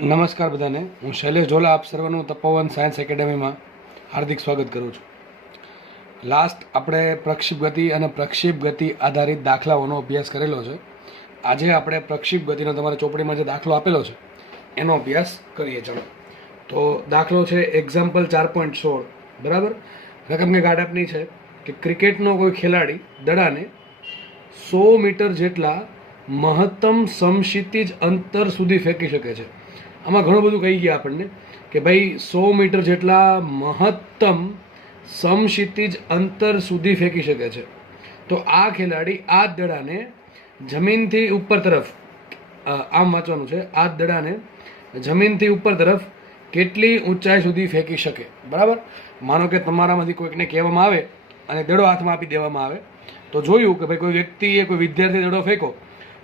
નમસ્કાર બધાને. હું શૈલેષ ઢોલા આપ સર્વનું તપોવન સાયન્સ એકેડેમીમાં હાર્દિક સ્વાગત કરું છું. લાસ્ટ આપણે પ્રક્ષેપ ગતિ અને પ્રક્ષેપ ગતિ આધારિત દાખલાઓનો અભ્યાસ કરેલો છે. આજે આપણે પ્રક્ષેપ ગતિનો તમારે ચોપડીમાં જે દાખલો આપેલો છે એનો અભ્યાસ કરીએ. ચાલો, તો દાખલો છે એક્ઝામ્પલ 4.16. બરાબર. રકમ કે ગાઢ આપની છે કે ક્રિકેટનો કોઈ ખેલાડી દડાને 100 મીટર જેટલા મહત્તમ સમક્ષિતિજ અંતર સુધી ફેંકી શકે છે. આમાં ઘણું બધું કહી ગયા આપણને કે ભાઈ 100 મીટર જેટલા મહત્તમ સમક્ષિતિજ અંતર સુધી ફેંકી શકે છે. તો આ ખેલાડી આ દડાને જમીનથી ઉપર તરફ, આમ વાંચવાનું છે, આ દડાને જમીનથી ઉપર તરફ કેટલી ઊંચાઈ સુધી ફેંકી શકે. બરાબર. માનો કે તમારામાંથી કોઈકને કહેવામાં આવે અને દડો હાથમાં આપી દેવામાં આવે તો જોયું કે ભાઈ કોઈ વ્યક્તિએ, કોઈ વિદ્યાર્થી દડો ફેંકો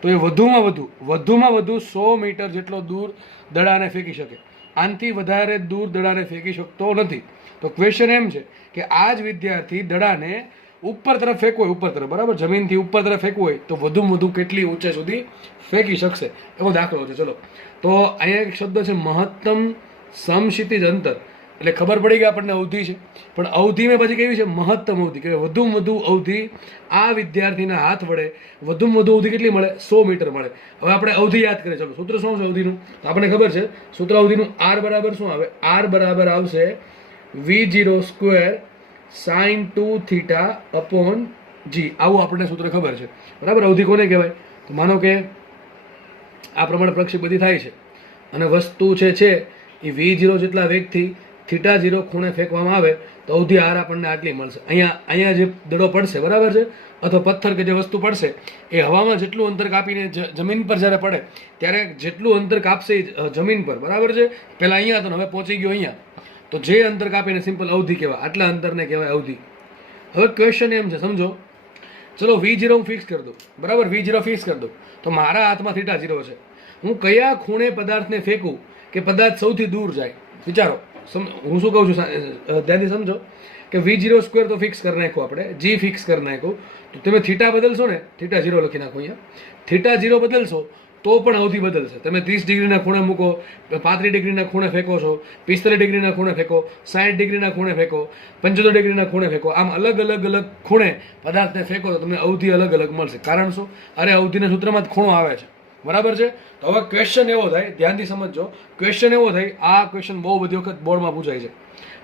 તો એ વધુમાં વધુ 100 મીટર જેટલો દૂર દડાને ફેંકી શકે. આનાથી વધારે દૂર દડાને ફેંકી શકતો નથી. તો ક્વેશ્ચન એમ છે કે આ જ વિદ્યાર્થી દડાને ઉપર તરફ ફેંકવું હોય, ઉપર તરફ, બરાબર, જમીનથી ઉપર તરફ ફેંકવું હોય તો વધુમાં વધુ કેટલી ઊંચાઈ સુધી ફેંકી શકશે, એવો દાખલો છે. ચલો, તો અહીંયા એક શબ્દ છે મહત્તમ સમક્ષિતિજ અંતર. એટલે ખબર પડી કે આપણને અવધિ છે, પણ અવધિમાં પછી કેવી છે? મહત્તમ અવધિ. કે વધુમાં વધુ અવધિ આ વિદ્યાર્થીના હાથ વડે વધુમાં વધુ અવધિ કેટલી મળે? 100 મીટર મળે. હવે આપણે અવધિ યાદ કરીએ. ચલો, સૂત્ર શું છે અવધિનું? તો આપણને ખબર છે સૂત્ર અવધિનું. આર બરાબર શું આવે? આર બરાબર આવશે v0² sin 2θ અપોન g. આવું આપણને સૂત્ર ખબર છે. બરાબર. અવધિ કોને કહેવાય? તો માનો કે આ પ્રમાણે પ્રક્ષેપ બધી થાય છે અને વસ્તુ છે એ v0 જેટલા વેગથી θ0 ખૂણે ફેંકવામાં આવે તો અવધિ આર આપણને આટલી મળશે. અહીંયા જે દડો પડશે, બરાબર છે, અથવા પથ્થર કે જે વસ્તુ પડશે એ હવામાં જેટલું અંતર કાપીને જમીન પર જ્યારે પડે ત્યારે જેટલું અંતર કાપશે જમીન પર, બરાબર છે, પહેલાં અહીંયા હતો ને હવે પહોંચી ગયો અહીંયા, તો જે અંતર કાપીને સિમ્પલ અવધિ કહેવાય. આટલા અંતરને કહેવાય અવધિ. હવે ક્વેશ્ચન એમ છે, સમજો, ચલો v0 હું ફિક્સ કરી દઉં. બરાબર. v0 ફિક્સ કરી દઉં તો મારા હાથમાં θ0 છે. હું કયા ખૂણે પદાર્થને ફેંકું કે પદાર્થ સૌથી દૂર જાય? વિચારો. હું શું કહું છું ધ્યાનથી સમજો કે v0² તો ફિક્સ કરી નાખો, આપણે g ફિક્સ કરી નાખો. તો તમે થીટા બદલશો ને, θ0 લખી નાખો અહીંયા, θ0 બદલશો તો પણ અવધિ બદલશે. તમે 30 ડિગ્રીના ખૂણે મૂકો, 35 ડિગ્રીના ખૂણે ફેંકો છો, 45 ડિગ્રીના ખૂણે ફેંકો, 60 ડિગ્રીના ખૂણે ફેંકો, 75 ડિગ્રીના ખૂણે ફેંકો, આમ અલગ અલગ ખૂણે પદાર્થને ફેંકો તો તમને અવધિ અલગ અલગ મળશે. કારણ શું? અરે અવધિના સૂત્રમાં જ ખૂણો આવે છે. બરાબર છે. તો હવે ક્વેશ્ચન એવો થાય, ધ્યાનથી સમજજો, ક્વેશ્ચન એવો થાય, આ ક્વેશ્ચન બહુ બધી વખત બોર્ડમાં પૂછાય છે.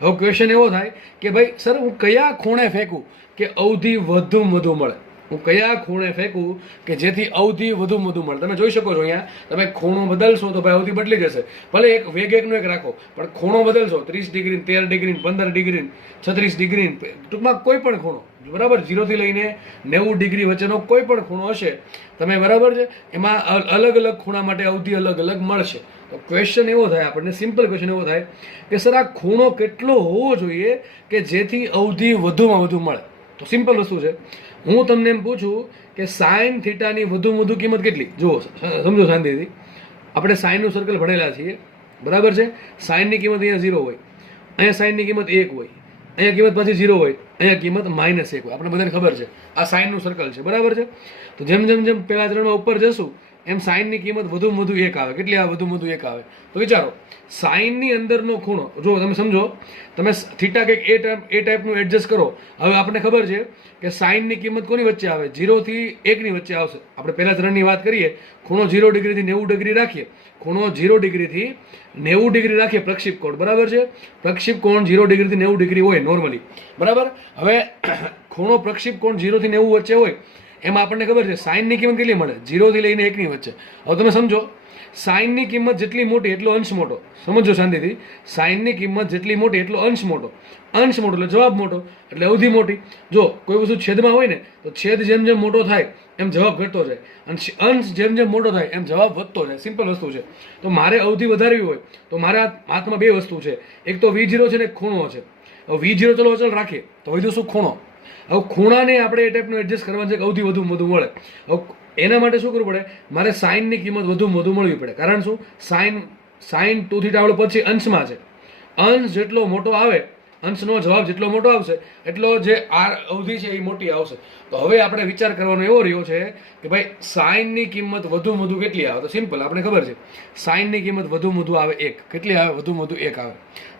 હવે ક્વેશ્ચન એવો થાય કે ભાઈ સર હું કયા ખૂણે ફેંકું કે અવધિ વધુમાં વધુ મળે? હું કયા ખૂણે ફેંકું કે જેથી અવધિ વધુમાં વધુ મળે? તમે જોઈ શકો છો અહીંયા, તમે ખૂણો બદલશો તો ભાઈ અવધિ બદલી જશે. ભલે એક વેગ એકનો એક રાખો, પણ ખૂણો બદલશો 30 ડિગ્રી, 13 ડિગ્રી, 15 ડિગ્રી, 36 ડિગ્રી, ટૂંકમાં કોઈ પણ ખૂણો, બરાબર, 0 થી લઈને 90 ડિગ્રી વચ્ચેનો કોઈ પણ ખૂણો હશે તમે, બરાબર છે, એમાં અલગ અલગ ખૂણા માટે અવધિ અલગ અલગ મળશે. તો ક્વેશ્ચન એવો થાય આપણને, સિમ્પલ ક્વેશ્ચન એવો થાય કે સર આ ખૂણો કેટલો હોવો જોઈએ કે જેથી અવધિ વધુમાં વધુ મળે? તો સિમ્પલ વસ્તુ છે. હું તમને એમ પૂછું કે સાઇન થીટાની વધુમાં વધુ કિંમત કેટલી? જુઓ, સમજો શાંતિથી. આપણે સાઇનનું સર્કલ ભણેલા છીએ, બરાબર છે. સાઇનની કિંમત અહીંયા 0 હોય, અહીંયા સાઇનની કિંમત 1 હોય, અહીંયા કિંમત પાછી 0 હોય, અહીંયા કિંમત -1 હોય. આપણે બધાને ખબર છે આ સાઇનનું સર્કલ છે, બરાબર છે. તો જેમ જેમ જેમ પહેલા ચરણમાં ઉપર જશું એમ સાઇનની કિંમત વધુમાં વધુ 1 આવે. કેટલી આવે? વધુમાં વધુ 1 આવે. તો વિચારો, સાઇનની અંદરનો ખૂણો, જો તમે સમજો, તમે થીટા કંઈક એ ટાઈપનું એડજસ્ટ કરો. હવે આપણને ખબર છે કે સાઇનની કિંમત કોની વચ્ચે આવે? 0 થી 1 ની વચ્ચે આવશે. આપણે પહેલા ચરણની વાત કરીએ, ખૂણો 0 ડિગ્રીથી 90 ડિગ્રી રાખીએ, ખૂણો 0 ડિગ્રીથી 90 ડિગ્રી રાખીએ પ્રક્ષેપ કોણ, બરાબર છે. પ્રક્ષેપ કોણ 0 ડિગ્રીથી 90 ડિગ્રી હોય નોર્મલી, બરાબર. હવે ખૂણો પ્રક્ષેપ કોણ 0 થી 90 વચ્ચે હોય એમાં આપણને ખબર છે સાઇનની કિંમત કેટલી મળે? 0 થી લઈને 1 ની વચ્ચે. હવે તમે સમજો, સાઇનની કિંમત જેટલી મોટી એટલો અંશ મોટો. સમજો શાંતિથી, સાઇનની કિંમત જેટલી મોટી એટલો અંશ મોટો. અંશ મોટો એટલે જવાબ મોટો, એટલે અવધિ મોટી. જો કોઈ વસ્તુ છેદમાં હોય ને તો છેદ જેમ જેમ મોટો થાય એમ જવાબ ઘટતો જાય, અને અંશ જેમ જેમ મોટો થાય એમ જવાબ વધતો જાય. સિમ્પલ વસ્તુ છે. તો મારે અવધિ વધારવી હોય તો મારા હાથમાં બે વસ્તુ છે, એક તો v0 છે ને એક ખૂણો છે. હવે v0 ચલો અચળ રાખીએ તો વધુ શું? ખૂણો. હવે ખૂણાને આપણે એ ટાઈપનું એડજસ્ટ કરવાનું છે કે અવધિ વધુમાં વધુ મળે. હવે એના માટે શું કરવું પડે? મારે સાઇનની કિંમત વધુમાં વધુ મળવી પડે. કારણ શું? સાઇન 2θ આપણે પછી અંશમાં છે. અંશ જેટલો મોટો આવે અંશનો જવાબ જેટલો મોટો આવશે એટલો જે આર અવધિ છે એ મોટી આવશે. તો હવે આપણે વિચાર કરવાનો એવો રહ્યો છે કે ભાઈ સાઇનની કિંમત વધુમાં વધુ કેટલી આવે? તો સિમ્પલ, આપણે ખબર છે સાઇનની કિંમત વધુમાં વધુ આવે 1. કેટલી આવે? વધુમાં વધુ 1 આવે.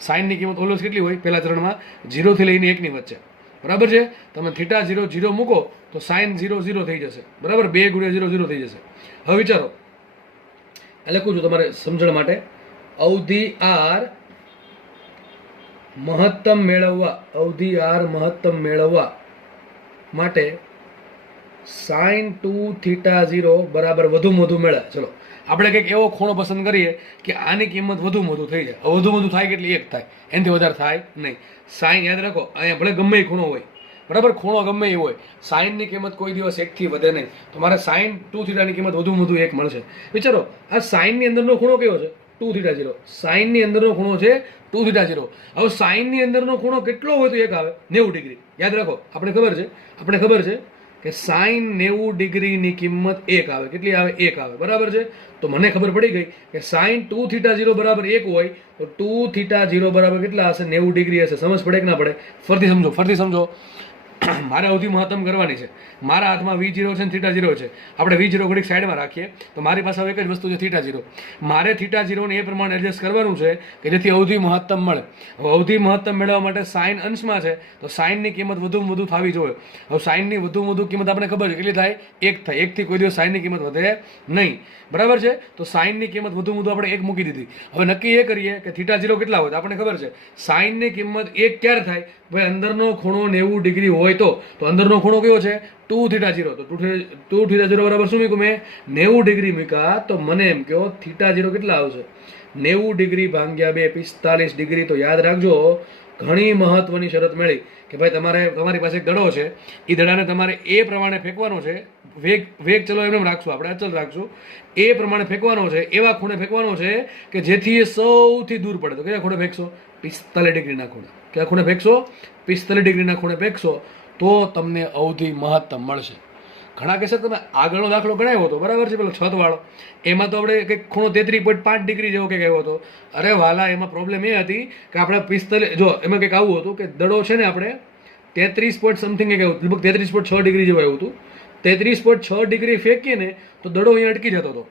સાઇનની કિંમત ઓલવેઝ કેટલી હોય? પહેલા ચરણમાં 0 થી લઈને 1 ની વચ્ચે. બરાબર છે? તમે થીટા 0 0 મૂકો તો સાઇન 0 0 થઈ જશે. બરાબર? 2 ગુણ્યા 0 0 થઈ જશે. હવે વિચારો, લખું છું તમારે સમજણ માટે. અવધિ આર મહત્તમ મેળવવા માટે સાઇન 2 થીટા 0 બરાબર વધુમાં વધુ મેળવે. ચલો આપણે કંઈક એવો ખૂણો પસંદ કરીએ કે આની કિંમત વધુમાં વધુ થઈ જાય. વધુમાં વધુ થાય કેટલી? 1 થાય, એનાથી વધારે થાય નહીં. સાઇન યાદ રાખો, અહીંયા ભલે ગમે એ ખૂણો હોય, બરાબર, ખૂણો ગમે એ હોય, સાઇનની કિંમત કોઈ દિવસ 1 થી વધે નહીં. તો મારે સાઇન 2 થીટાની કિંમત વધુમાં વધુ 1 મળશે. વિચારો, આ સાઇનની અંદરનો ખૂણો કયો છે? 2 થીટા 0. સાઇનની અંદરનો ખૂણો છે 2 થીટા 0. હવે સાઇનની અંદરનો ખૂણો કેટલો હોય તો 1 આવે? 90 ડિગ્રી. યાદ રાખો, આપણે ખબર છે કે સાઇન 90 ડિગ્રીની કિંમત 1 આવે. કેટલી આવે? 1 આવે. બરાબર છે? તો મને ખબર પડી ગઈ કે સાઇન 2 થીટા 0 બરાબર 1 હોય તો 2 થીટા 0 બરાબર કેટલા હશે? 90 ડિગ્રી હશે. સમજ પડે કે ના પડે? ફરતી સમજો. મારે અવધિ મહત્તમ કરવાની છે. મારા હાથમાં V0 છે ને થીટા 0 છે. આપણે V0 ઘડીક સાઈડમાં રાખીએ તો મારી પાસે એક જ વસ્તુ છે, થીટા 0. મારે થીટા 0 ને એ પ્રમાણે એડજસ્ટ કરવાનું છે કે જેથી અવધિ મહત્તમ મળે. હવે અવધિ મહત્તમ મેળવવા માટે સાઇન અંશમાં છે તો સાઇનની કિંમત વધુમાં વધુ થવી જોઈએ. હવે સાઇનની વધુમાં વધુ કિંમત આપણે ખબર છે કેટલી થાય? 1 થાય. 1 થી કોઈ દિવસ સાઇનની કિંમત વધે નહીં. બરાબર છે? તો સાઇનની કિંમત વધુમાં વધુ આપણે 1 મૂકી દીધી. હવે નક્કી એ કરીએ કે થીટા 0 કેટલા હોય? આપણને ખબર છે સાઇનની કિંમત 1 ક્યારે થાય? ભાઈ અંદરનો ખૂણો 90 ડિગ્રી હોય તો અંદરનો ખૂણો કયો છે? 2 થીટા 0. તો 2 થીટા 0 બરાબર શું મૂક્યું મેં? 90 ડિગ્રી મૂક્યા. તો મને એમ કહો થીટા 0 કેટલા આવશે? 90 ડિગ્રી ભાગ્યા 2 45 ડિગ્રી. તો યાદ રાખજો, ઘણી મહત્વની શરત મળી કે ભાઈ તમારી પાસે એક દડો છે, એ દડાને તમારે એ પ્રમાણે ફેંકવાનો છે. વેગ ચલો એમ રાખશું, આપણે અચલ રાખશું. એ પ્રમાણે ફેંકવાનો છે, એવા ખૂણે ફેંકવાનો છે કે જેથી એ સૌથી દૂર પડે. તો કયા ખૂણે ફેંકશો? 45 ડિગ્રીના ખૂણે. કયા ખૂણે ફેંકશો? 45 ડિગ્રીના ખૂણે ફેંકશો તો તમને અવધિ મહત્તમ મળશે. ઘણા કહેશે તમે આગળનો દાખલો ગણાવ્યો હતો, બરાબર છે, પેલો છત વાળો, એમાં તો આપણે કંઈક ખૂણો 33.5 ડિગ્રી જેવો કંઈક આવ્યો હતો. અરે વાલા, એમાં પ્રોબ્લેમ એ હતી કે આપણે 45, જો એમાં કંઈક આવું હતું કે દડો છે ને આપણે 33 પોઈન્ટ સમથિંગ કંઈક આવ્યું, લગભગ 33.6 ડિગ્રી જેવું આવ્યું હતું. 33.6 ડિગ્રી ફેંકીએ ને તો દડો અહીંયા અટકી જતો હતો.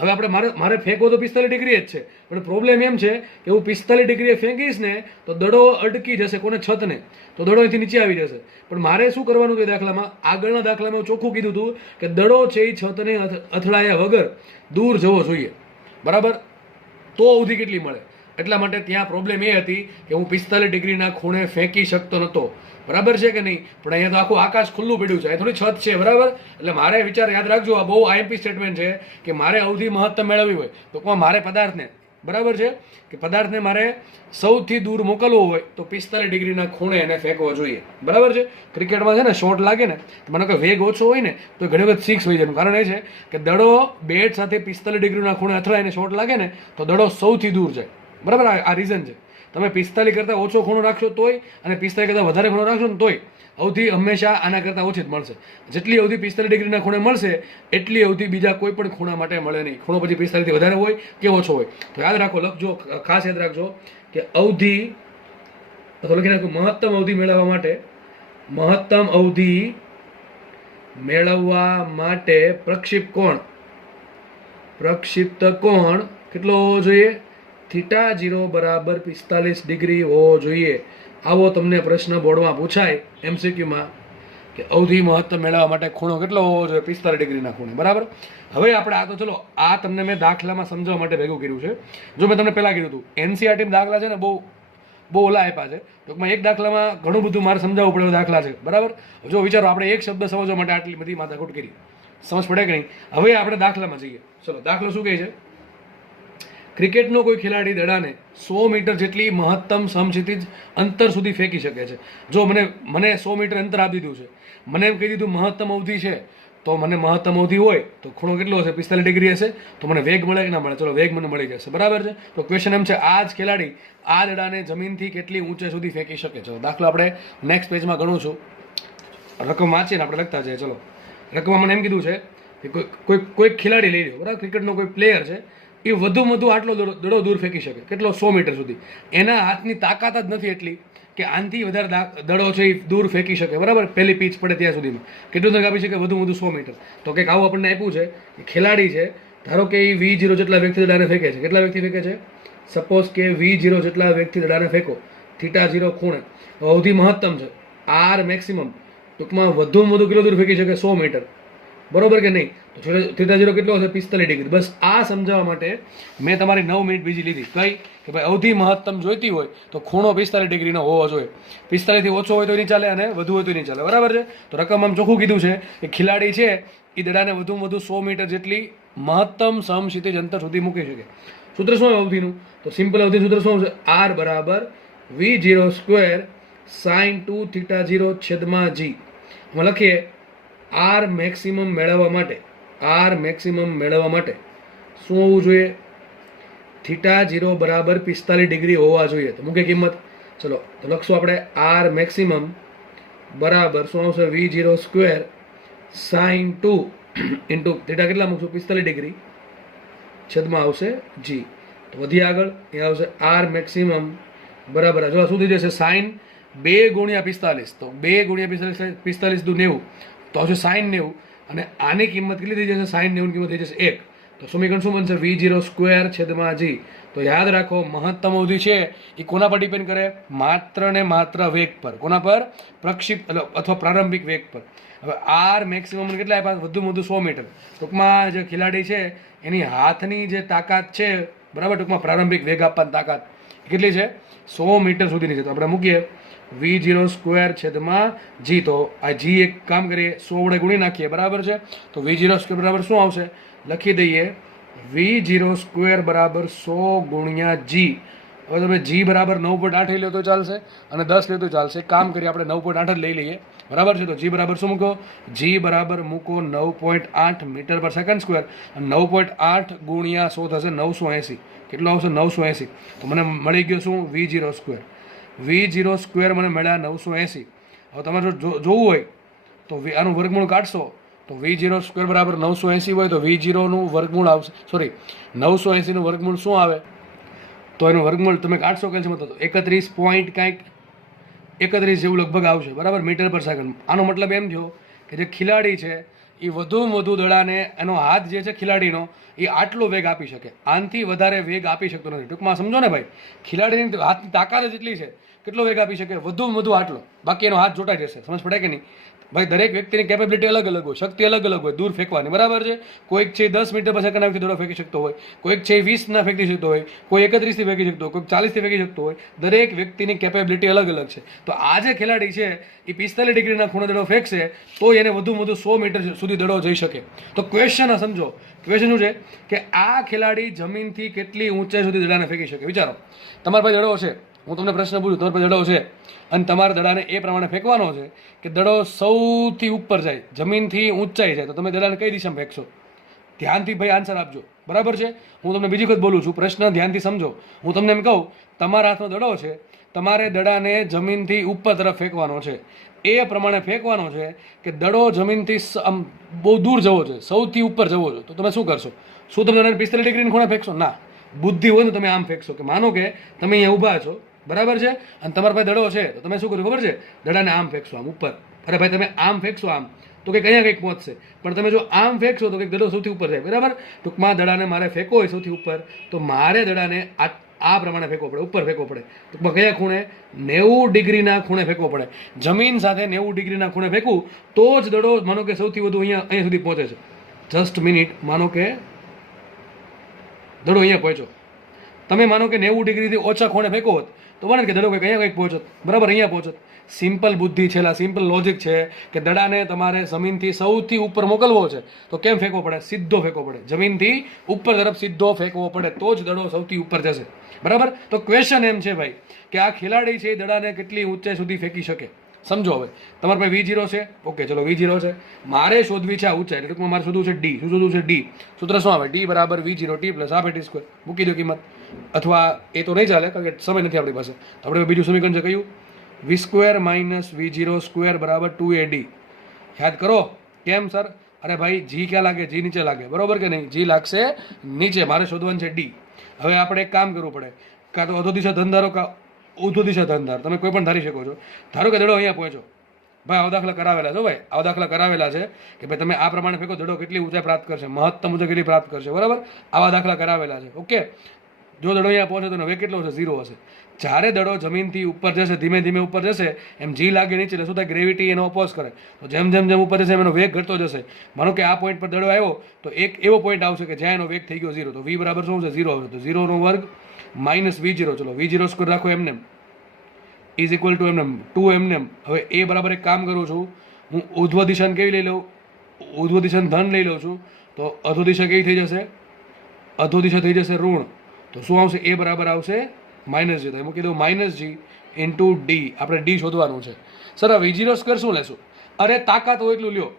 હવે આપણે મારે ફેંકવો તો 45 ડિગ્રી જ છે, પણ પ્રોબ્લેમ એમ છે કે હું 45 ડિગ્રીએ ફેંકીશ ને તો દડો અટકી જશે. કોને? છતને. તો દડો અહીંથી નીચે આવી જશે. પણ મારે શું કરવાનું હતું? દાખલામાં, આગળના દાખલામાં ચોખ્ખું કીધું હતું કે દડો છે એ છતને અથડાયા વગર દૂર જવો જોઈએ. બરાબર? તો અવધિ કેટલી મળે? એટલા માટે ત્યાં પ્રોબ્લેમ એ હતી કે હું 45 ડિગ્રીના ખૂણે ફેંકી શકતો નહોતો. બરાબર છે કે નહીં? પણ અહીંયા તો આખું આકાશ ખુલ્લું પડ્યું છે, અહીં થોડી છત છે. બરાબર? એટલે મારે વિચાર યાદ રાખજો, આ બહુ આઈએમપી સ્ટેટમેન્ટ છે કે મારે અવધિ મહત્તમ મેળવવી હોય તો મારે પદાર્થને, બરાબર છે કે પદાર્થને મારે સૌથી દૂર મોકલવો હોય તો 45 ડિગ્રીના ખૂણે એને ફેંકવો જોઈએ. બરાબર છે? ક્રિકેટમાં છે ને શોટ લાગે ને, મને કે વેગ ઓછો હોય ને તો ઘણી વખત 6 હોય જાય. કારણ એ છે કે દડો બેટ સાથે 45 ડિગ્રીના ખૂણે અથડાઈને શોટ લાગે ને તો દડો સૌથી દૂર જાય. બરાબર? આ રીઝન છે. તમે 45 કરતાં ઓછો ખૂણો રાખશો તોય અને 45 કરતાં વધારે ખૂણો રાખશો ને તોય અવધિ હંમેશા આના કરતાં ઓછી જ મળશે. જેટલી અવધિ 45 ડિગ્રીના ખૂણે મળશે એટલી અવધિ બીજા કોઈ પણ ખૂણા માટે મળે નહીં. ખૂણો પછી 45 થી વધારે હોય કે ઓછો હોય. તો યાદ રાખો, લખજો, ખાસ યાદ રાખજો કે અવધિ, તો લખી નાખો, મહત્તમ અવધિ મેળવવા માટે પ્રક્ષિપ્ત કોણ કેટલો હોવો જોઈએ? થીટા 0 બરાબર 45 ડિગ્રી હોવો જોઈએ. આવો તમને પ્રશ્ન બોર્ડમાં પૂછાય MCQમાં કે અવધિ મહત્તમ મેળવવા માટે ખૂણો કેટલો હોવો જોઈએ? 45 ડિગ્રીના ખૂણે. બરાબર? હવે આપણે આ તો ચલો, આ તમને મેં દાખલામાં સમજવા માટે ભેગું કર્યું છે. જો મેં તમને પહેલાં કીધું હતું NCERT દાખલા છે ને બહુ ઓલા આપ્યા છે. ટૂંકમાં એક દાખલામાં ઘણું બધું મારે સમજાવવું પડે એવા દાખલા છે. બરાબર? જો વિચારો, આપણે એક શબ્દ સમજવા માટે આટલી બધી માથાકૂટ કરી. સમજ પડે કે નહીં? હવે આપણે દાખલામાં જઈએ. ચલો, દાખલો શું કહે છે? ક્રિકેટનો કોઈ ખેલાડી દડાને 100 મીટર જેટલી મહત્તમ સમક્ષિતિજ અંતર સુધી ફેંકી શકે છે. જો મને 100 મીટર અંતર આપી દીધું છે, મને એમ કહી દીધું મહત્તમ અવધિ છે, તો મને મહત્તમ અવધિ હોય તો ખૂણો કેટલો હશે? 45 ડિગ્રી હશે. તો મને વેગ મળે કે ના મળે? ચલો, વેગ મને મળી જશે. બરાબર છે? તો ક્વેશ્ચન એમ છે, આ જ ખેલાડી આ દડાને જમીનથી કેટલી ઊંચે સુધી ફેંકી શકે છે? દાખલો આપણે નેક્સ્ટ પેજમાં ગણું છું. રકમ વાંચીને આપણે લખતા જઈએ. ચલો, રકમમાં મને એમ કીધું છે કે કોઈ ખેલાડી લઈ લો, બરાબર, ક્રિકેટનો કોઈ પ્લેયર છે, એ વધુમાં વધુ આટલો દડો દૂર ફેંકી શકે. કેટલો? 100 મીટર સુધી. એના હાથની તાકાત જ નથી એટલી. કે આનાથી વધારે દડો છે એ દૂર ફેંકી શકે, બરાબર, પહેલી પીચ પડે ત્યાં સુધીમાં કેટલું દૂર કાપી શકે? વધુ 100 મીટર. તો કંઈક આવું આપણને આપ્યું છે કે ખેલાડી છે, ધારો કે એ V0 જેટલા વ્યક્તિ દડાને ફેંકે છે. કેટલા વ્યક્તિ ફેંકે છે? સપોઝ કે V0 જેટલા વ્યક્તિ દડાને ફેંકો, θ0 ખૂણે, સૌથી મહત્તમ છે R મેક્સિમમ, ટૂંકમાં વધુમાં વધુ કેટલું દૂર ફેંકી શકે? 100 મીટર, બરોબર કે નહીં? તો θ0 કેટલો હશે? 45 ડિગ્રી. બસ આ સમજાવવા માટે મેં તમારી 9 મિનિટ બીજી લીધી. કઈ? કે ભાઈ અવધિ મહત્તમ જોઈતી હોય તો ખૂણો 45 ડિગ્રીનો હોવો જોઈએ. 45 થી ઓછો હોય તો નહીં ચાલે અને વધુ હોય તો નહીં ચાલે, બરાબર છે? તો રકમ આમ ચોખ્ખું કીધું છે કે ખેલાડી છે એ દડાને વધુમાં વધુ 100 મીટર જેટલી મહત્તમ સમક્ષિતિજ અંતર સુધી મૂકી શકે. સૂત્ર શું અવધિનું? તો સિમ્પલ અવધિ સૂત્ર શું છે? R બરાબર V0 સ્ક્વેર sin 2θ0 છેદમાં g. એમાં લખીએ R મેક્સિમમ મેળવવા માટે શું હોવું જોઈએ? θ0 બરાબર 45 ડિગ્રી હોવા જોઈએ. તો મૂકે કિંમત. ચલો તો લખશું આપણે R મેક્સિમમ બરાબર શું આવશે? V0 square sin 2 into theta કેટલા મૂકશું? 45 ડિગ્રી છેદમાં આવશે g. તો વધી આગળ એ આવશે R મેક્સિમમ બરાબર, જો શું થઈ જશે? સાઇન 2 ગુણ્યા 45. તો 2 ગુણ્યા 45 દુ 90, તો આવશે સાઇન 90. અને આની કિંમત કેટલી થઈ જશે? સાઇન 90 ની કિંમત થઈ જશે 1. તો સમીકરણ શું બનશે? V0 સ્ક્વેર છેદમાં g. તો યાદ રાખો મહત્તમ અવધિ છે એ કોના પર ડિપેન્ડ કરે? માત્ર ને માત્ર વેગ પર. કોના પર? પ્રક્ષિપ્ત અથવા પ્રારંભિક વેગ પર. હવે R મેક્સિમમ કેટલા આપ્યા? વધુમાં વધુ 100 મીટર. ટૂંકમાં જે ખેલાડી છે એની હાથની જે તાકાત છે, બરાબર, ટૂંકમાં પ્રારંભિક વેગ આપવાની તાકાત કેટલી છે? 100 મીટર સુધીની છે. તો આપણે મૂકીએ V0 સ્ક્વેર છેદમાં g. તો આ g એક કામ કરીએ 100 વડે ગુણી નાખીએ, બરાબર છે? તો V0 સ્ક્વેર બરાબર શું આવશે? લખી દઈએ V0 સ્ક્વેર બરાબર 100 ગુણ્યા g. હવે તમે g બરાબર 9.8 લઈ લો તો ચાલશે અને 10 લે તો ચાલશે. કામ કરીએ આપણે 9.8 જ લઈ લઈએ, બરાબર છે? તો g બરાબર શું મૂકો? g બરાબર મૂકો 9.8 મીટર પર સેકન્ડ સ્ક્વેર. અને 9.8 ગુણ્યા 100 થશે 980. કેટલો આવશે? 980. તો મને મળી ગયો શું? V0 square. V0 સ્ક્વેર મને મળ્યા 980. હવે તમારે જો જોવું હોય તો આનું વર્ગમૂળ કાઢશો તો V0 સ્ક્વેર બરાબર 980 હોય તો V0 નું વર્ગમૂળ આવશે, સોરી 980 નું વર્ગમૂળ શું આવે? તો એનું વર્ગમૂળ તમે કાઢશો કે તો 31 પોઈન્ટ કાંઈક 31 જેવું લગભગ આવશે, બરાબર, મીટર પર સેકન્ડ. આનો મતલબ એમ થયો કે જે ખેલાડી છે એ વધુમાં વધુ દડાને, એનો હાથ જે છે ખેલાડીનો, એ આટલો વેગ આપી શકે. આનાથી વધારે વેગ આપી શકતો નથી. ટૂંકમાં સમજો ને ભાઈ, ખેલાડીની હાથની તાકાત જ એટલી છે, કેટલો વેગ આપી શકે? વધુમાં વધુ આટલો. બાકી એનો હાથ જોટાઈ જશે. સમજ પડે કે નહીં? ભાઈ દરેક વ્યક્તિની કેપેબિલિટી અલગ અલગ હોય, શક્તિ અલગ અલગ હોય દૂર ફેંકવાની, બરાબર છે? કોઈક છે 10 મીટર પર સેકન્ડ દડો ફેંકી શકતો હોય, કોઈક છે 20 ના ફેંકી શકતો હોય, કોઈ 31 થી ફેંકી શકતો હોય, કોઈક 40 થી ફેંકી શકતો હોય. દરેક વ્યક્તિની કેપેબિલિટી અલગ અલગ છે. તો આ જે ખેલાડી છે એ 45 ડિગ્રીના ખૂણે દડો ફેંકશે તો એને વધુમાં વધુ 100 મીટર સુધી દડો જઈ શકે. તો ક્વેશ્ચન સમજો, ક્વેશ્ચન શું છે કે આ ખેલાડી જમીનથી કેટલી ઊંચાઈ સુધી દડાને ફેંકી શકે? વિચારો, તમારા પાસે દડો છે, હું તમને પ્રશ્ન પૂછું, તમારા પાસે દડો છે અને તમારે દડાને એ પ્રમાણે ફેંકવાનો છે કે દડો સૌથી ઉપર જાય, જમીનથી ઊંચાઈ જાય, તો તમે દડાને કઈ દિશામાં ફેંકશો? ધ્યાનથી ભાઈ આન્સર આપજો, બરાબર છે? હું તમને બીજી વખત બોલું છું, પ્રશ્ન ધ્યાનથી સમજો. હું તમને એમ કહું તમારા હાથમાં દડો છે, તમારે દડાને જમીનથી ઉપર તરફ ફેંકવાનો છે. એ પ્રમાણે ફેંકવાનો છે કે દડો જમીનથી આમ બહુ દૂર જવો છે, સૌથી ઉપર જવો છે. તો તમે શું કરશો? શું તમે દડાને 45 ડિગ્રીની ખૂણે ફેંકશો? ના, બુદ્ધિ હોય ને તમે આમ ફેંકશો. કે માનો કે તમે અહીંયા ઊભા છો, બરાબર છે, અને તમારા પાસે દડો છે, તો તમે શું કર્યું ખબર છે? દડાને આમ ફેંકશો, આમ ઉપર. અરે ભાઈ તમે આમ ફેંકશો આમ તો કંઈક અહીંયા કંઈક પહોંચશે, પણ તમે જો આમ ફેંકશો તો કંઈક દડો સૌથી ઉપર જાય, બરાબર? ટૂંકમાં દડાને મારે ફેંકવો હોય સૌથી ઉપર, તો મારે દડાને આ પ્રમાણે ફેંકવો પડે, ઉપર ફેંકવો પડે. ટૂંકમાં કયા ખૂણે? 90 ડિગ્રીના ખૂણે ફેંકવો પડે. જમીન સાથે 90 ડિગ્રીના ખૂણે ફેંકવું તો જ દડો માનો કે સૌથી વધુ અહીંયા સુધી પહોંચે છે. જસ્ટ મિનિટ, માનો કે દડો અહીંયા પહોંચ્યો, તમે માનો કે 90 ડિગ્રીથી ઓછા ખૂણે ફેંકો હોત તો બને કે દડો કંઈક અહીંયા કંઈક પહોંચત, બરાબર, અહીંયા પહોંચત. સિમ્પલ બુદ્ધિ છે, સિમ્પલ લોજિક છે કે દડાને તમારે જમીનથી સૌથી ઉપર મોકલવો છે તો કેમ ફેંકવો પડે? સીધો ફેંકવો પડે, જમીનથી ઉપર તરફ સીધો ફેંકવો પડે, તો જ દડો સૌથી ઉપર જશે, બરાબર? તો ક્વેશ્ચન એમ છે ભાઈ કે આ ખેલાડી છે દડાને કેટલી ઊંચાઈ સુધી ફેંકી શકે? સમજો. હવે તમારા પાસે V0 છે, ઓકે, ચલો V0 છે, મારે શોધવી છે આ ઊંચાઈ, એટલે ટૂંકમાં મારે શોધવું છે D. શું શોધવું છે? D. સૂત્ર શું આવે? D બરાબર V0 T plus half AT square. મૂકી દો કિંમત. અથવા એ તો નહીં ચાલે કારણ કે સમય નથી આપણી પાસે. આપણે બીજું સમીકરણ છે કયું? V square minus V0 square બરાબર 2AD. યાદ કરો. કેમ સર? અરે ભાઈ G ક્યાં લાગે? G નીચે લાગે, બરોબર કે નહીં? G લાગશે નીચે, મારે શોધવાનું છે D. હવે આપણે એક કામ કરવું પડે, કાં તો અધો દિશા ધન ધારો, કાં ઊંધું દિશા ધન ધાર, તમે કોઈ પણ ધારી શકો છો. ધારો કે દડો અહીંયા પહોંચ્યો, ભાઈ આવા દાખલા કરાવેલા છે, ભાઈ આવા દાખલા કરાવેલા છે કે ભાઈ તમે આ પ્રમાણે ફેંકો દડો કેટલી ઊંચાઈ પ્રાપ્ત કરશે, મહત્તમ ઊંચાઈ કેટલી પ્રાપ્ત કરશે, બરાબર. આવા દાખલા કરાવેલા છે. ઓકે, જો દડો અહીંયા પહોંચે તો એનો વેગ કેટલો હશે? 0 હશે. જ્યારે દડો જમીનથી ઉપર જશે, ધીમે ધીમે ઉપર જશે, એમ જી લાગે નીચે એટલે શું થાય? ગ્રેવિટી એનો ઓપોઝ કરે. તો જેમ જેમ જેમ ઉપર જશે એમ એનો વેગ ઘટતો જશે. માનો કે આ પોઈન્ટ પર દડો આવ્યો તો એક એવો પોઈન્ટ આવશે કે જ્યાં એનો વેગ થઈ ગયો 0, તો v બરાબર શું છે? 0 આવશે. તો 0 નો વર્ગ માઇનસ v0, ચલો v0 સ્ક્વેર રાખો એમને ઇઝ ઇક્વલ ટુ એમને 2 એમને. હવે એ બરાબર એક કામ કરું છું, હું ઉધ્વ દિશાને કેવી લઈ લઉં? ઉધ્વ દિશાને ધન લઈ લઉં છું. તો અધો દિશા કેવી થઈ જશે? અધો દિશા થઈ જશે ઋણ. તો શું આવશે? એ બરાબર આવશે માઇનસ જી. તો એમ કીધું માઇનસ જી ઇન્ટુ ડી. આપણે ડી શોધવાનું છે. સર આ v0 સ્ક્વેર શું લેશું? અરે તાકાત હોય એટલું લ્યો.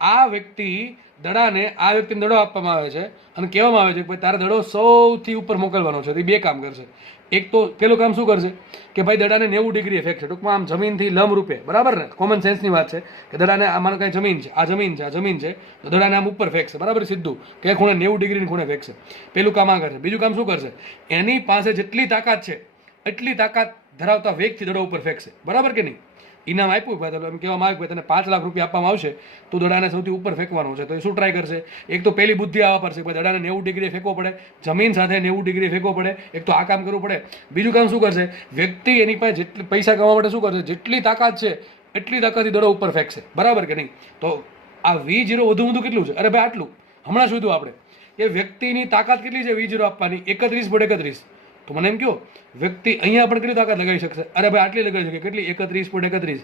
આ વ્યક્તિ દડાને, આ વ્યક્તિને દડો આપવામાં આવે છે અને કહેવામાં આવે છે કે ભાઈ તારે દડો સૌથી ઉપર મોકલવાનો છે. તો એ બે કામ કરશે. એક તો પેલું કામ શું કરશે કે ભાઈ દડાને 90 ડિગ્રીએ ફેંકશે, ટૂંકમાં આમ જમીનથી લંબ રૂપે, બરાબર ને? કોમન સેન્સની વાત છે કે દડાને આમાં કઈ જમીન છે, આ જમીન છે, આ જમીન છે, તો દડાને આમ ઉપર ફેંકશે, બરાબર, સીધું કે ખૂણે 90 ડિગ્રીની ખૂણે ફેંકશે. પેલું કામ આ કરશે. બીજું કામ શું કરશે? એની પાસે જેટલી તાકાત છે એટલી તાકાત ધરાવતા વેગથી દડો ઉપર ફેંકશે, બરાબર કે નહીં? ઇનામ આપ્યું ભાઈ, તો એમ કહેવામાં આવે કે તને 5 લાખ રૂપિયા આપવામાં આવશે, તું દડાને સૌથી ઉપર ફેંકવાનો છે. તો એ શું ટ્રાય કરશે? એક તો પહેલી બુદ્ધિ આવવા પડશે કે દડાને 90 ડિગ્રી ફેંકવો પડે, જમીન સાથે 90 ડિગ્રી ફેંકવો પડે. એક તો આ કામ કરવું પડે. બીજું કામ શું કરશે? વ્યક્તિ એની પાસે જેટલી પૈસા કમાવા માટે શું કરશે? જેટલી તાકાત છે એટલી તાકાતથી દડો ઉપર ફેંકશે, બરાબર કે નહીં? તો આ v0 વધુ કેટલું છે? અરે ભાઈ આટલું હમણાં શોધ્યું આપણે. એ વ્યક્તિની તાકાત કેટલી છે v0 આપવાની? 31.31. તો મને એમ કહો વ્યક્તિ અહીંયા પણ કેટલી તાકાત લગાવી શકશે? અરે ભાઈ આટલી લગાવી શકે. કેટલી? 31.31.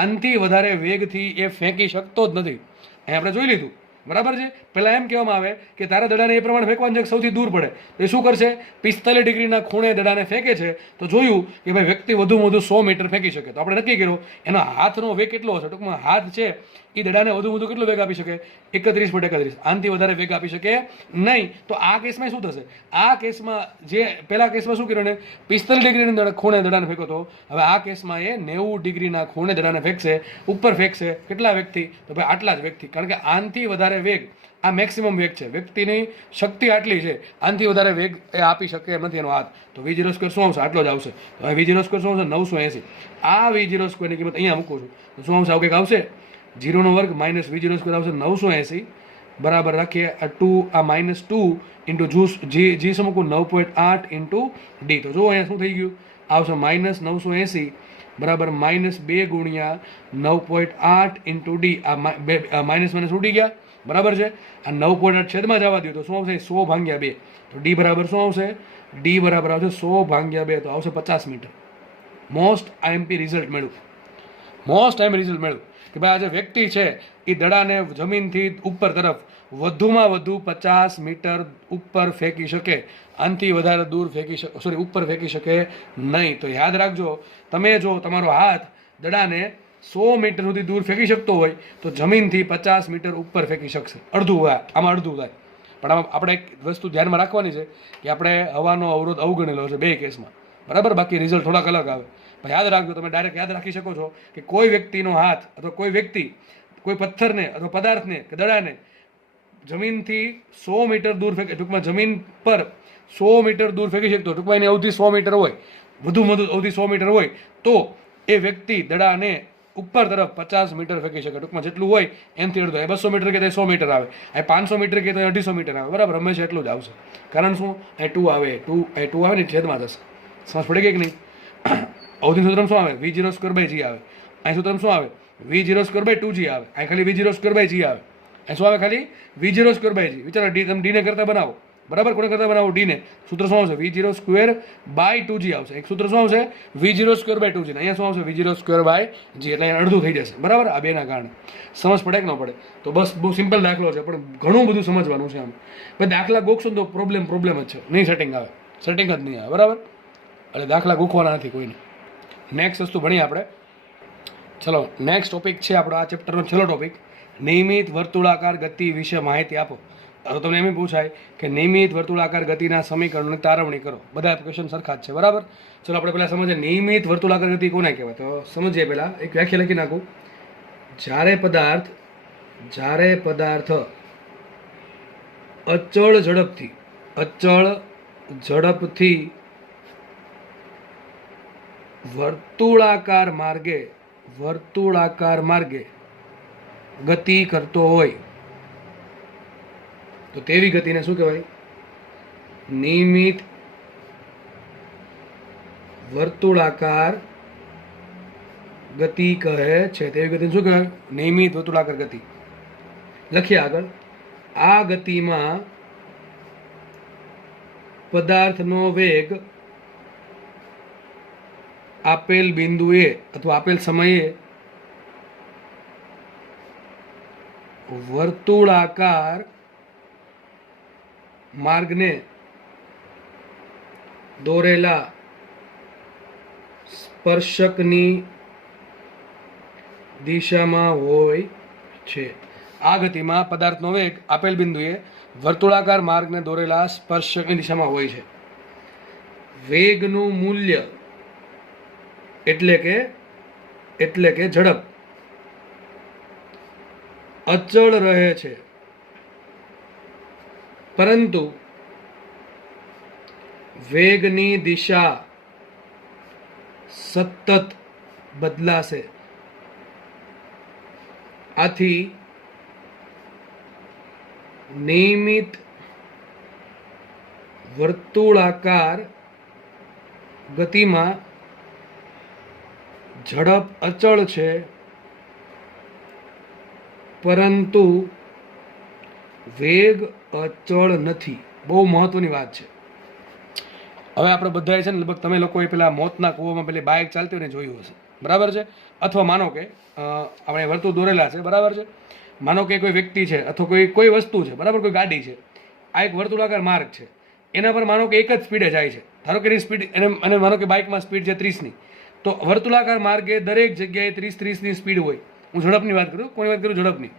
આનથી વધારે વેગથી એ ફેંકી શકતો જ નથી. અહીં આપણે જોઈ લીધું, બરાબર છે. પહેલાં એમ કહેવામાં આવે કે તારા દડાને એ પ્રમાણે ફેંકવાનું છે કે સૌથી દૂર પડે. તો એ શું કરશે? 45 ડિગ્રીના ખૂણે દડાને ફેંકે છે. તો જોયું કે ભાઈ વ્યક્તિ વધુમાં વધુ 100 મીટર ફેંકી શકે. તો આપણે નક્કી કર્યું એનો હાથનો વેગ કેટલો હશે? ટૂંકમાં હાથ છે એ દડાને વધુ કેટલો વેગ આપી શકે? 31.31. આનથી વધારે વેગ આપી શકે નહીં. તો આ કેસમાં શું થશે? આ કેસમાં જે પહેલા કેસમાં શું કર્યું ને? 45 ડિગ્રીના ખૂણે દડાને ફેંકો તો હવે આ કેસમાં એ 90 ડિગ્રીના ખૂણે દડાને ફેંકશે, ઉપર ફેંકશે. કેટલા વેગથી? તો ભાઈ આટલા જ વેગથી. કારણ કે આનથી વધારે વેગ, આ મેક્સિમમ વેગ છે, વ્યક્તિની શક્તિ આટલી છે, આનથી વધારે વેગ એ આપી શકે એમ નથી એનો હાથ. તો v0 સ્ક્વેર શું આવશે? આટલો જ આવશે. તો હવે v0 સ્ક્વેર શું આવશે? 980. આ v0 સ્ક્વેરની કિંમત અહીંયા મૂકું છું તો શું આવશે? આવું કંઈક આવશે. 0 નો વર્ગ માઇનસ v0 સ્ક્વેર આવશે 980, બરાબર. રાખીએ આ 2, આ -2 ઇન્ટુ જી શું મૂકું? 9.8 ઇન્ટુ ડી. તો જો અહીંયા શું થઈ ગયું? આવશે -980 બરાબર -2 ગુણ્યા 9.8 ઇન્ટુ ડી. આ માઇનસ ઉડી ગયા, બરાબર છે. આ 9.8 છેદમાં જવા દો તો શું આવશે? 100 ભાગ્યા 2. તો ડી બરાબર શું આવશે? ડી બરાબર આવશે 100 ભાગ્યા 2, તો આવશે 50 મીટર. મોસ્ટ આઈએમપી રિઝલ્ટ મળ્યું. મોસ્ટ આઈએમ રિઝલ્ટ મળ્યું કે ભાઈ આ જે વ્યક્તિ છે એ દડાને જમીનથી ઉપર તરફ વધુમાં વધુ 50 મીટર ઉપર ફેંકી શકે, આનથી વધારે દૂર ફેંકી શકે, ઉપર ફેંકી શકે નહીં. તો યાદ રાખજો, તમે જો તમારો હાથ દડાને 100 મીટર સુધી દૂર ફેંકી શકતો હોય તો જમીનથી 50 મીટર ઉપર ફેંકી શકશે. અડધું હોય, આમાં અડધું થાય. પણ આમાં આપણે એક વસ્તુ ધ્યાનમાં રાખવાની છે કે આપણે હવાનો અવરોધ અવગણેલો છે બે કેસમાં, બરાબર. બાકી રિઝલ્ટ થોડાક અલગ આવે. યાદ રાખજો, તમે ડાયરેક્ટ યાદ રાખી શકો છો કે કોઈ વ્યક્તિનો હાથ અથવા કોઈ વ્યક્તિ કોઈ પથ્થરને અથવા પદાર્થને કે દડાને જમીનથી 100 મીટર દૂર ફેંકે, ટૂંકમાં જમીન પર 100 મીટર દૂર ફેંકી શકતો, ટૂંકમાં એની અવધિ 100 મીટર હોય, વધુમાં વધુ અવધિ 100 મીટર હોય, તો એ વ્યક્તિ દડાને ઉપર તરફ 50 મીટર ફેંકી શકે. ટૂંકમાં જેટલું હોય એનાથી અડધો. 200 મીટર કે 100 મીટર આવે, આ 500 મીટર કે 250 મીટર આવે, બરાબર. હંમેશા એટલું જ આવશે. કારણ શું? એ 2 આવે, 2 આવે ને છેદમાં થશે. સમજ પડે કે નહીં? અવધિ સૂત્રમ શું આવે? v0 સ્ક્વેર બાય જી આવે. અહીં સૂત્રમ શું આવે? v0 સ્ક્વેર બાય 2g આવે. અહીં ખાલી v0 સ્ક્વેર બાય જી આવે. અહીં શું આવે? ખાલી v0 સ્ક્વેર બાય જી. વિચારો, ડી તમે ડીને કરતા બનાવો, બરાબર. કોને કરતા બનાવો? ડીને. સૂત્ર શું આવશે? v0 સ્ક્વેર બાય 2g આવશે. એક સૂત્ર શું આવશે? v0 square by 2g. અહીંયા શું આવશે? v0 સ્ક્વેર બાય જી. એટલે અહીંયા અડધું થઈ જશે, બરાબર. આ બેના કારણે સમજ પડે કે ન પડે? તો બસ બહુ સિમ્પલ દાખલો છે, પણ ઘણું બધું સમજવાનું છે આમ. ભાઈ દાખલા ગોખશો તો પ્રોબ્લેમ જ છે, નહીં સેટિંગ આવે, સેટિંગ જ નહીં આવે, બરાબર. એટલે દાખલા ગોખવાના નથી કોઈને. નેક્સ્ટ વસ્તુ ભણીએ આપણે. ચલો, નેક્સ્ટ ટોપિક છે આપણો આ ચેપ્ટરનો છેલ્લો ટોપિક, નિયમિત વર્તુળાકાર ગતિ વિશે માહિતી આપો. તો તમને એમ પૂછાય કે નિયમિત વર્તુળાકાર ગતિના સમીકરણોની તારવણી કરો. બધા ક્વેશ્ચન સરખા જ છે, બરાબર. ચલો આપણે પહેલાં સમજીએ નિયમિત વર્તુળાકાર ગતિ કોને કહેવાય. તો સમજીએ પહેલાં એક વ્યાખ્યા લખી નાખું. જ્યારે પદાર્થ અચળ ઝડપથી વર્તુળાકાર માર્ગે ગતિ કરતો હોય તો તેવી ગતિને શું કહેવાય? નિયમિત વર્તુળાકાર ગતિ કહે છે. તેવી ગતિને શું કહેવાય? નિયમિત વર્તુળાકાર ગતિ. લખીએ આગળ. આ ગતિમાં પદાર્થનો વેગ આપેલ બિંદુએ અથવા આપેલ સમયે વર્તુળાકાર માર્ગને દોરેલા સ્પર્શકની દિશામાં હોય છે. આ ગતિમાં પદાર્થનો વેગ આપેલ બિંદુએ વર્તુળાકાર માર્ગને દોરેલા સ્પર્શકની દિશામાં હોય છે. વેગનું મૂલ્ય એટલે કે ઝડપ અચળ રહે છે, પરંતુ વેગની દિશા સતત બદલાશે. આથી નિયમિત વર્તુળાકાર ગતિમાં ઝડપ અચળ છે, પરંતુ વેગ અચળ નથી. બહુ મહત્વની વાત છે. હવે આપણે બધાએ છે ને લગભગ તમે લોકોએ પેલા મોતના કૂવામાં પેલી બાઇક ચાલતી હોય ને જોયું હશે, બરાબર છે? અથવા માનો કે આપણે વર્તુળ દોરેલા છે, બરાબર છે? માનો કે કોઈ વ્યક્તિ છે અથવા કોઈ વસ્તુ છે, બરાબર, કોઈ ગાડી છે. આ એક વર્તુળાકાર માર્ગ છે, એના પર માનો કે એક જ સ્પીડે જાય છે. ધારો કે એની સ્પીડ અને માનો કે બાઇકમાં સ્પીડ છે 30ની, તો વર્તુળાકાર માર્ગે દરેક જગ્યાએ 30-30ની સ્પીડ હોય. હું ઝડપની વાત કરું, કોઈ વાત કરું ઝડપની.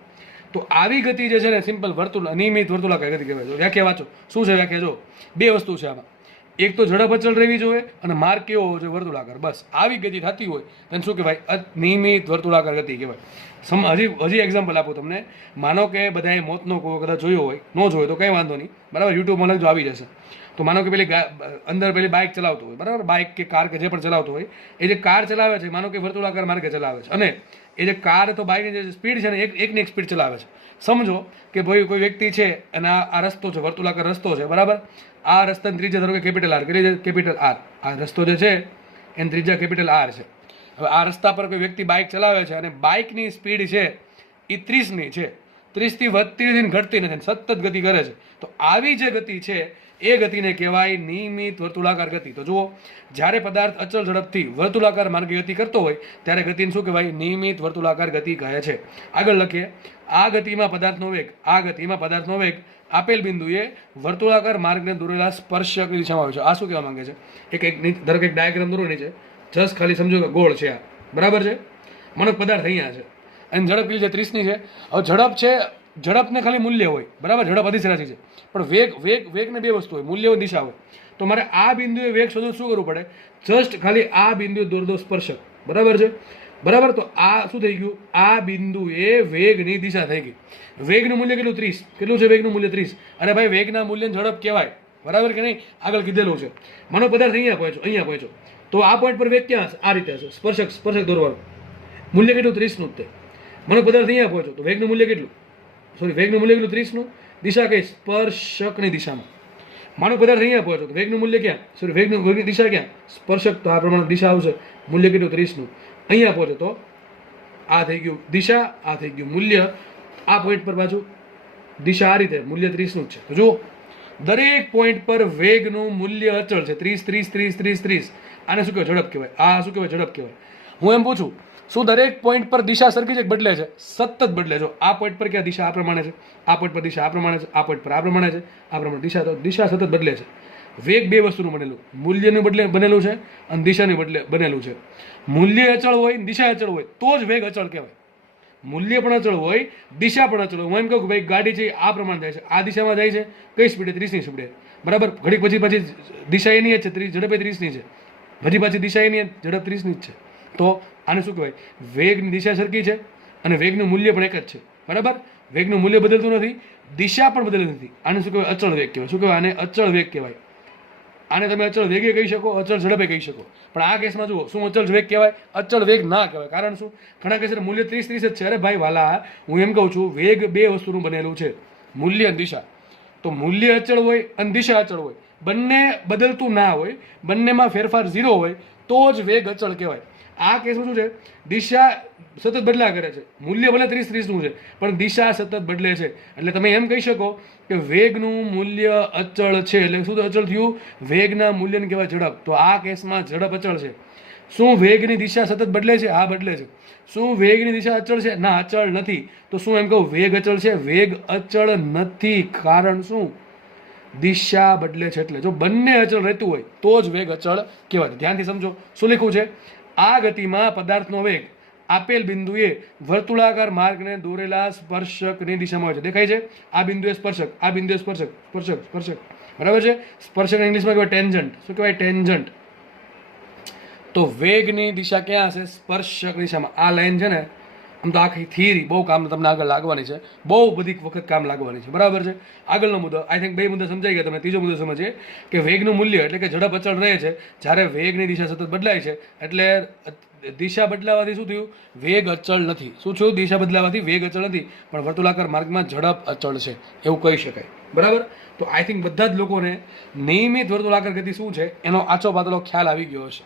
તો આવી ગતિ જે છે ને સિમ્પલ નિયમિત વર્તુળાકાર ગતિ કહેવાય. તો વ્યાખ્યા વાંચો. શું છે વ્યાખ્યા? જો, બે વસ્તુ છે આમાં. એક તો ઝડપ અચળ રહેવી જોઈએ અને માર્ગ કેવો હોવો જોઈએ? વર્તુળાકાર. બસ આવી ગતિ થતી હોય તેને શું કહેવાય? નિયમિત વર્તુળાકાર ગતિ કહેવાય. હજી એક્ઝામ્પલ આપું તમને. માનો કે બધાએ મોતનો કૂવો કદાચ જોયો હોય, ન જોયો તો કંઈ વાંધો નહીં, બરાબર, યુટ્યુબમાં લખજો, આવી જશે. તો માનો કે અંદર પેલી બાઇક ચલાવતો હોય, બરાબર, બાઇક કે કાર કે જે પણ ચલાવતો હોય, એ જે કાર ચલાવે છે માનો કે વર્તુળાકાર માર્ગે ચલાવે છે, અને એ જે કાર તો બાઇકની જે સ્પીડ છે ને એકની એક સ્પીડ ચલાવે છે. સમજો કે ભાઈ કોઈ વ્યક્તિ છે અને આ રસ્તો છે, વર્તુળાકાર રસ્તો છે, બરાબર. આ રસ્તાની ત્રિજ્યા ધારો કે કેપિટલ આર, કેપિટલ આર. આ રસ્તો જે છે એની ત્રિજ્યા કેપિટલ આર છે. હવે આ રસ્તા પર કોઈ વ્યક્તિ બાઇક ચલાવે છે અને બાઇકની સ્પીડ છે એ 30ની છે. 30થી વધતી નથી, ઘટતી નથી, સતત ગતિ કરે છે. તો આવી જે ગતિ છે એ ગતિને કહેવાય નિયમિત વર્તુળાકાર ગતિ. તો જુઓ, જ્યારે પદાર્થ અચળ ઝડપથી વર્તુળાકાર માર્ગે ગતિ કરતો હોય ત્યારે ગતિને શું કહેવાય? નિયમિત વર્તુળાકાર ગતિ કહે છે. આગળ લખીએ. આ ગતિમાં પદાર્થનો વેગ આપેલ બિંદુએ વર્તુળાકાર માર્ગને દોરેલા સ્પર્શકની દિશામાં હોય છે. આ શું કહેવા માંગે છે? ધારો કે એક ડાયાગ્રામ દોરો નીચે, જસ્ટ ખાલી સમજો કે ગોળ છે આ, બરાબર છે? મને પદાર્થ અહીંયા છે અને ઝડપ કેટલી છે? 30ની છે. હવે ઝડપ છે, ઝડપને ખાલી મૂલ્ય હોય, બરાબર, ઝડપ અધિશ્રાસી છે, પણ વેગને બે વસ્તુ હોય, મૂલ્ય હોય, દિશા હોય. તો મારે આ બિંદુએ વેગ શોધવું, શું કરવું પડે? જસ્ટ ખાલી આ બિંદુએ દોર દો સ્પર્શક, બરાબર છે? બરાબર. તો આ શું થઈ ગયું? આ બિંદુએ વેગની દિશા થઈ ગઈ. વેગનું મૂલ્ય કેટલું? 30. કેટલું છે વેગનું મૂલ્ય? 30. અને ભાઈ વેગના મૂલ્યને ઝડપ કહેવાય, બરાબર કે નહીં? આગળ કીધેલું છે. માનો પદાર્થ અહીંયા પહોંચ્યો, તો આ પોઈન્ટ પર વેગ ક્યાં હશે? આ રીતે હશે. સ્પર્શક દોરવાનું મૂલ્ય કેટલું? 30નું જ તે. માનો પદાર્થ અહીંયા પહોંચ્યો તો વેગનું મૂલ્ય કેટલું? વેગનું મૂલ્ય કેટલું? 30નું. દિશા કઈ? સ્પર્શકની દિશામાં. માનો પદાર્થ અહીંયા પહોંચ્યો તો વેગનું મૂલ્ય ક્યાં? વેગની દિશા ક્યાં? સ્પર્શક. તો આ પ્રમાણે દિશા આવશે. મૂલ્ય કેટલું? 30નું. અહીંયા પહોંચે તો આ થઈ ગયું દિશા, આ થઈ ગયું મૂલ્ય. આ પોઈન્ટ પર પાછું દિશા આ રીતે, મૂલ્ય 30નું જ છે. તો જુઓ, દરેક પોઈન્ટ પર વેગનું મૂલ્ય અચળ છે. 30. આને શું કહેવાય? ઝડપ કહેવાય. આ શું કહેવાય? ઝડપ કહેવાય. હું એમ પૂછું, શું દરેક પોઈન્ટ પર દિશા સરખી છે? બદલે છે, સતત બદલે. જો આ પોઈન્ટ પર ક્યાં દિશા આ પ્રમાણે છે, આ પોઈન્ટ પર દિશા આ પ્રમાણે છે, આ પોઈન્ટ પર આ પ્રમાણે છે, આ પ્રમાણે દિશા સતત બદલે છે. વેગ બે વસ્તુનું બનેલું, મૂલ્યનું બનેલું છે અને દિશાનું બનેલું છે. મૂલ્ય અચળ હોય, દિશા અચળ હોય તો જ વેગ અચળ કહેવાય. મૂલ્ય પણ અચળ હોય, દિશા પણ અચળ હોય. હું એમ કહું કે ભાઈ ગાડી છે આ પ્રમાણે જાય છે, આ દિશામાં જાય છે, કઈ સ્પીડે? 30ની સ્પીડે, બરાબર. ઘડીક પછી દિશા એની જ છે, ઝડપે 30ની છે. હજી પાછી દિશા એની ઝડપ 30ની જ છે. તો આને શું કહેવાય? વેગની દિશા સરખી છે અને વેગનું મૂલ્ય પણ એક જ છે, બરાબર. વેગનું મૂલ્ય બદલતું નથી, દિશા પણ બદલતી નથી. આને શું કહેવાય? અચળ વેગ કહેવાય. શું કહેવાય? આને અચળ વેગ કહેવાય. આને તમે અચળ વેગે કહી શકો, અચળ ઝડપે કહી શકો. પણ આ કેસમાં જુઓ, શું અચળ વેગ કહેવાય? અચળ વેગ ના કહેવાય. કારણ શું? ઘણા કેસ મૂલ્ય 30 જ છે. અરે ભાઈ વાલા, હું એમ કહું છું, વેગ બે વસ્તુનું બનેલું છે, મૂલ્ય અને દિશા. તો મૂલ્ય અચળ હોય અને દિશા અચળ હોય, બંને બદલતું ના હોય, બંનેમાં ફેરફાર 0 હોય, તો જ વેગ અચળ કહેવાય. આ કેસમાં શું છે? દિશા સતત બદલા કરે છે. મૂલ્ય ભલે 30-30નું છે, પણ દિશા સતત બદલે છે. એટલે તમે એમ કહી શકો કે વેગનું મૂલ્ય અચળ છે. એટલે શું અચળ થયું? વેગના મૂલ્યને કહેવાય ઝડપ. તો આ કેસમાં ઝડપ અચળ છે. શું વેગની દિશા સતત બદલે છે? હા, બદલે છે. શું વેગની દિશા અચળ છે? ના, અચળ નથી. તો શું એમ કહું વેગ અચળ છે? વેગ અચળ નથી. કારણ શું? દિશા બદલે છે. એટલે જો બંને અચળ રહેતું હોય તો જ વેગ અચળ કહેવાય. ધ્યાનથી સમજો શું લખ્યું છે. આ ગતિમાં પદાર્થનો વેગ આપેલ બિંદુએ વર્તુળાકાર માર્ગને દોરેલા સ્પર્શકની દિશામાં હોય છે. દેખાય છે? આ બિંદુએ સ્પર્શક, આ બિંદુએ સ્પર્શક, સ્પર્શક, સ્પર્શક. બરાબર છે? સ્પર્શક ઇંગ્લિશમાં કહેવાય ટેન્જન્ટ. શું કહેવાય? ટેન્જન્ટ. તો વેગની દિશા ક્યાં હશે? સ્પર્શક દિશામાં. આ લાઈન છે ને, આમ તો આખી થિયરી બહુ કામ તમને આગળ લાગવાની છે, બહુ બધી વખત કામ લાગવાની છે. બરાબર છે? આગળનો મુદ્દો, આઈ થિંક 2 મુદ્દા સમજાઈ ગયા તમને. ત્રીજો મુદ્દો સમજીએ કે વેગનું મૂલ્ય એટલે કે ઝડપ અચળ રહે છે જ્યારે વેગની દિશા સતત બદલાય છે. એટલે દિશા બદલાવાથી શું થયું? વેગ અચળ નથી. શું થયું? દિશા બદલાવાથી વેગ અચળ નથી, પણ વર્તુળાકાર માર્ગમાં ઝડપ અચળ છે, એવું કહી શકાય. બરાબર? તો આઈ થિંક બધા જ લોકોને નિયમિત વર્તુળાકાર ગતિ શું છે એનો આછો પાતળો ખ્યાલ આવી ગયો હશે.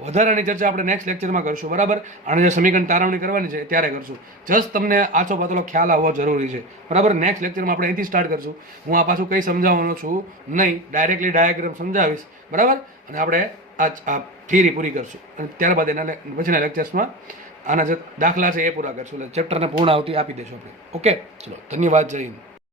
વધારાની ચર્ચા આપણે નેક્સ્ટ લેક્ચરમાં કરશું. બરાબર? અને જે સમીકરણ તારવણી કરવાની છે ત્યારે કરશું. જસ્ટ તમને આછો પાતળો ખ્યાલ આવવો જરૂરી છે. બરાબર? નેક્સ્ટ લેક્ચરમાં આપણે અહીંથી સ્ટાર્ટ કરશું. હું આ પાછું કંઈ સમજાવવાનો છું નહીં, ડાયરેક્ટલી ડાયાગ્રામ સમજાવીશ. બરાબર? અને આપણે આ થિયરી પૂરી કરશું અને ત્યારબાદ એના પછીના લેક્ચર્સમાં આના જે દાખલા છે એ પૂરા કરશું. એટલે ચેપ્ટરને પૂર્ણ આવતી આપી દેશું આપણે. ઓકે, ચલો, ધન્યવાદ. જય હિન્દ.